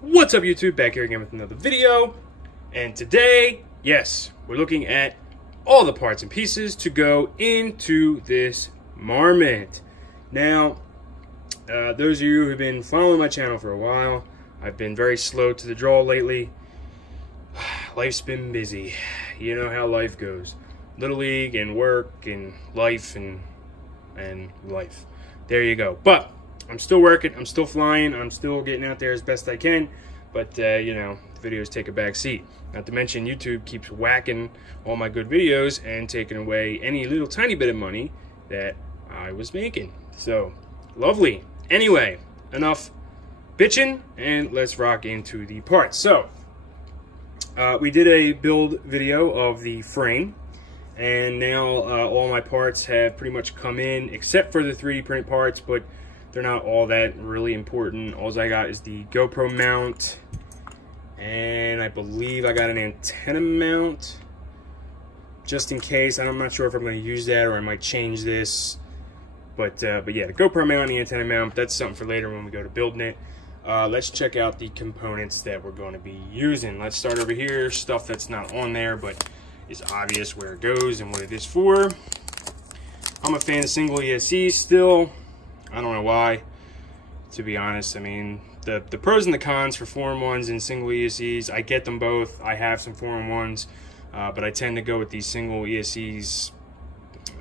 What's up, YouTube? Back here again with another video. And today, yes, we're looking at all the parts and pieces to go into this Marmotte. Now, those of you who've been following my channel for a while, I've been very slow to the draw lately. Life's been busy. You know how life goes. Little League and work and life and life. There you go. But I'm still working, I'm still flying, I'm still getting out there as best I can, but you know, the videos take a back seat. Not to mention YouTube keeps whacking all my good videos and taking away any little tiny bit of money that I was making. So, lovely. Anyway, enough bitching, and let's rock into the parts. So, we did a build video of the frame, and now all my parts have pretty much come in, except for the 3D print parts, but they're not all that really important. All I got is the GoPro mount, and I believe I got an antenna mount, just in case. I'm not sure if I'm going to use that or I might change this. But yeah, the GoPro mount and the antenna mount, that's something for later when we go to building it. Let's check out the components that we're going to be using. Let's start over here, stuff that's not on there, but is obvious where it goes and what it is for. I'm a fan of single ESCs still. I don't know why, to be honest. I mean, the pros and the cons for 4-in-1s and single ESCs, I get them both. I have some 4-in-1s, but I tend to go with these single ESCs.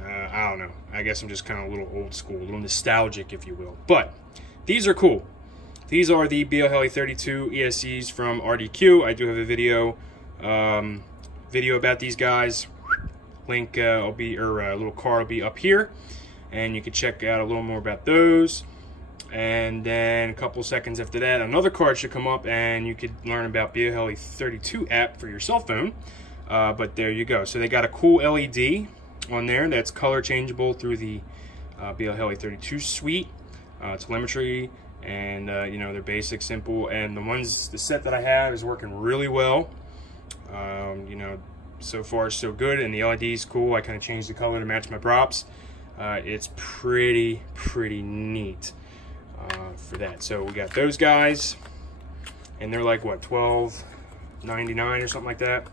I don't know. I guess I'm just kind of a little old school, a little nostalgic, if you will. But these are cool. These are the BL 32 ESCs from RDQ. I do have a video about these guys. Link a little card will be up here, and you can check out a little more about those. And then a couple seconds after that, another card should come up, and you could learn about BL 32 app for your cell phone. But there you go. So they got a cool LED on there that's color changeable through the BL 32 suite, telemetry, and you know, they're basic, simple. And the set that I have is working really well. You know, so far so good, and the LED is cool. I kind of changed the color to match my props. It's pretty neat for that. So we got those guys, and they're like what, $12.99 or something like that.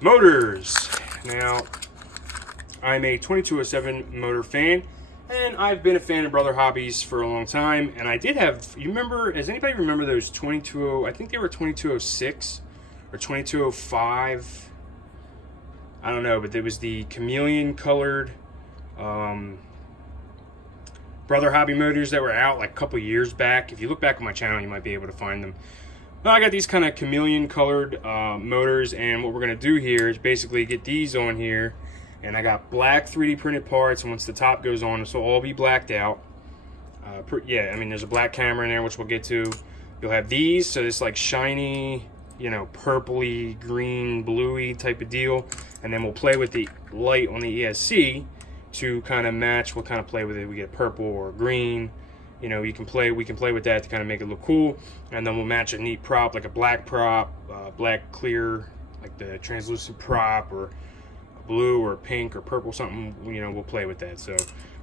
Motors. Now, I'm a 2207 motor fan, and I've been a fan of Brother Hobbies for a long time. And I did have, you remember, does anybody remember those 22? I think they were 2206 or 2205. I don't know, but there was the chameleon colored Brother Hobby motors that were out like a couple years back. If you look back on my channel, you might be able to find them. Well, I got these kind of chameleon colored motors, and what we're going to do here is basically get these on here. And I got black 3D printed parts, and once the top goes on, this will all be blacked out. Yeah, I mean, there's a black camera in there, which we'll get to. You'll have these, so this like shiny, you know, purpley, green, bluey type of deal. And then we'll play with the light on the ESC to kind of match. We'll kind of play with it. We get purple or green. You know, we can play with that to kind of make it look cool. And then we'll match a neat prop, like a black prop, black clear, like the translucent prop, or blue or pink or purple, something. You know, we'll play with that. So,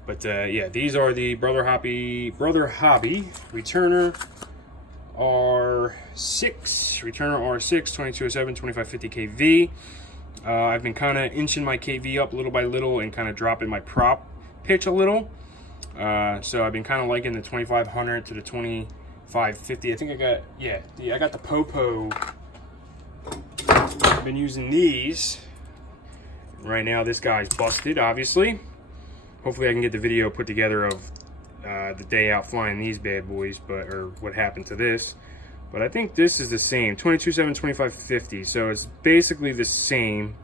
but yeah, these are the Brother Hobby returner R6 2207 2550 kV. I've been kind of inching my kV up little by little and kind of dropping my prop pitch a little. So I've been kind of liking the 2500 to the 2550. I think I got, yeah, I got the Popo. I've been using these. Right now this guy's busted, obviously. Hopefully I can get the video put together of the day out flying these bad boys, or what happened to this. But I think this is the same, 2207 2550. So it's basically the same.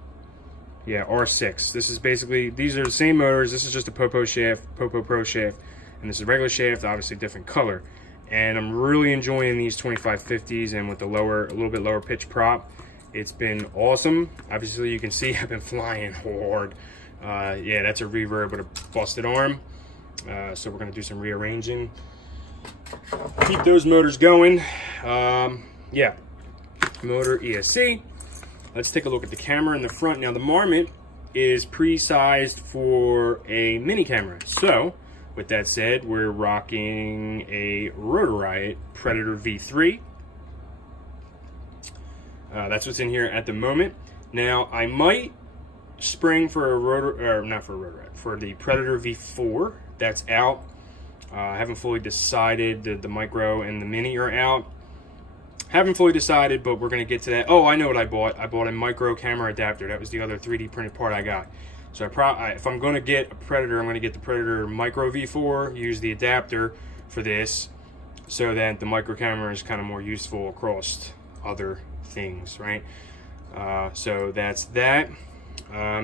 Yeah, R6. This is basically, these are the same motors. This is just a Popo shaft, Popo Pro shaft, and this is a regular shaft, obviously different color. And I'm really enjoying these 2550s, and with the a little bit lower pitch prop, it's been awesome. Obviously you can see I've been flying hard. Yeah, that's a reverb with a busted arm. So we're gonna do some rearranging. Keep those motors going. Yeah, motor ESC. Let's take a look at the camera in the front. Now the Marmotte is pre-sized for a mini camera. So with that said, we're rocking a Rotor Riot Predator V3 That's what's in here at the moment. Now I might spring for a rotor, or not for a rotor, for the Predator V4 that's out. I haven't fully decided. The micro and the mini are out. Haven't fully decided, but we're going to get to that. Oh, I know what I bought. I bought a micro camera adapter. That was the other 3D printed part I got. So if I'm going to get a Predator, I'm going to get the Predator Micro V4, use the adapter for this, so that the micro camera is kind of more useful across other things, right? So that's that.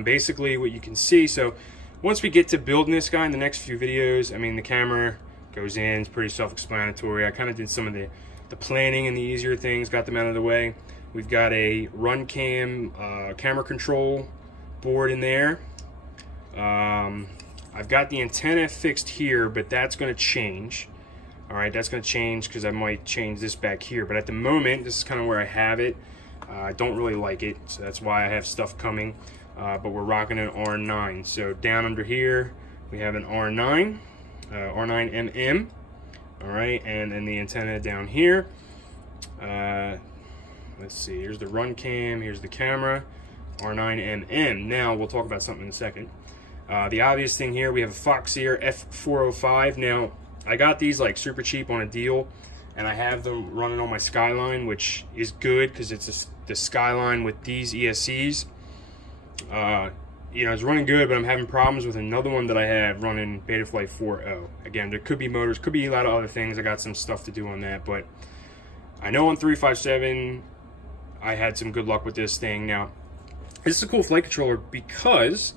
Basically what you can see, so once we get to building this guy in the next few videos, I mean, the camera goes in, it's pretty self-explanatory. I kind of did some of the planning and the easier things, got them out of the way. We've got a run cam camera control board in there. I've got the antenna fixed here, but that's going to change. All right, that's going to change because I might change this back here. But at the moment, this is kind of where I have it. I don't really like it, so that's why I have stuff coming. But we're rocking an R9. So down under here, we have an R9, R9mm. All right, and then the antenna down here. Let's see, here's the run cam, here's the camera, R9mm. Now, we'll talk about something in a second. The obvious thing here, we have a Foxeer F405. Now, I got these like super cheap on a deal, and I have them running on my Skyline, which is good because it's the Skyline with these ESCs. You know, it's running good, but I'm having problems with another one that I have running Betaflight 4.0. Again, there could be motors, could be a lot of other things. I got some stuff to do on that, but I know on 357 I had some good luck with this thing. Now, this is a cool flight controller because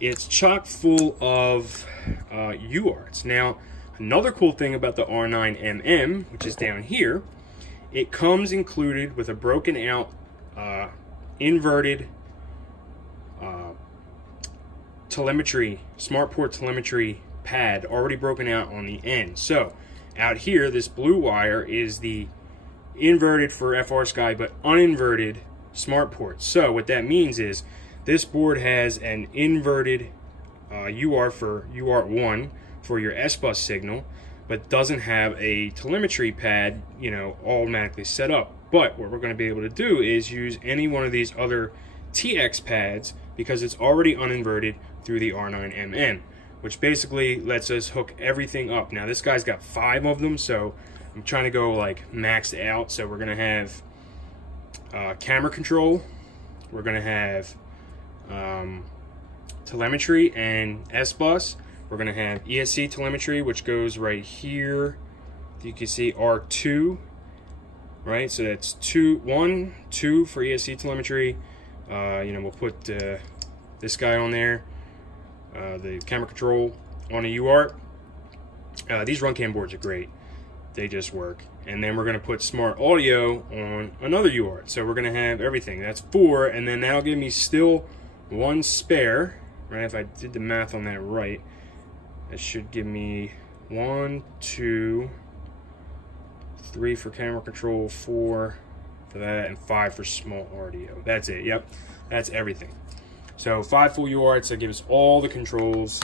it's chock full of UARTs. Now, another cool thing about the R9mm, which is down here, it comes included with a broken out inverted telemetry, smart port telemetry pad already broken out on the end. So out here, this blue wire is the inverted for FrSky, but uninverted smart port. So what that means is this board has an inverted UART for UART1 for your S-Bus signal, but doesn't have a telemetry pad, you know, automatically set up. But what we're going to be able to do is use any one of these other TX pads because it's already uninverted through the R9mm, which basically lets us hook everything up. Now this guy's got 5 of them, so I'm trying to go like maxed out. So we're gonna have camera control, we're gonna have telemetry and S-Bus, we're gonna have ESC telemetry, which goes right here. You can see R2, right? So that's 2 for ESC telemetry. You know, we'll put this guy on there, the camera control on a UART. These run cam boards are great. They just work. And then we're going to put smart audio on another UART. So we're going to have everything. That's 4, and then that'll give me still 1 spare, right? If I did the math on that right, that should give me 1, 2, 3 for camera control, 4 for that, and 5 for small audio. That's it. Yep, that's everything. So 5 full UARTs that gives all the controls.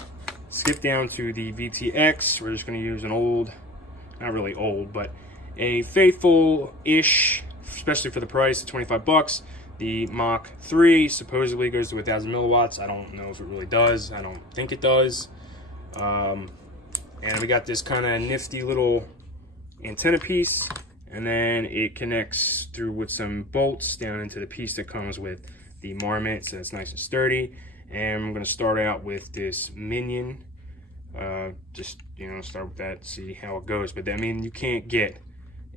Skip down to the VTX. We're just going to use an old, not really old, but a faithful-ish, especially for the price of 25 bucks. The Mach 3 supposedly goes to 1,000 milliwatts. I don't know if it really does. I don't think it does. And we got this kind of nifty little antenna piece, and then it connects through with some bolts down into the piece that comes with the Marmotte, so that's nice and sturdy. And I'm going to start out with this Minion. Just, you know, start with that, see how it goes. But I mean, you can't get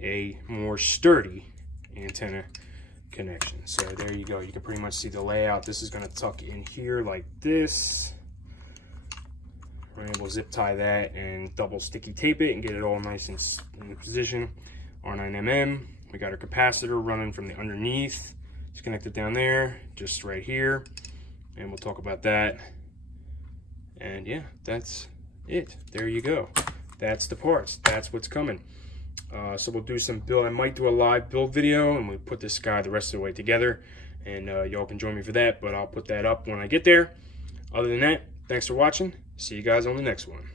a more sturdy antenna connection. So there you go. You can pretty much see the layout. This is going to tuck in here like this. Right, we'll zip tie that and double sticky tape it and get it all nice and in position. R9mm. We got our capacitor running from the underneath. It's connected down there, just right here. And we'll talk about that. And yeah, that's it. There you go. That's the parts. That's what's coming. So we'll do some build. I might do a live build video, and we'll put this guy the rest of the way together. And y'all can join me for that, but I'll put that up when I get there. Other than that, thanks for watching. See you guys on the next one.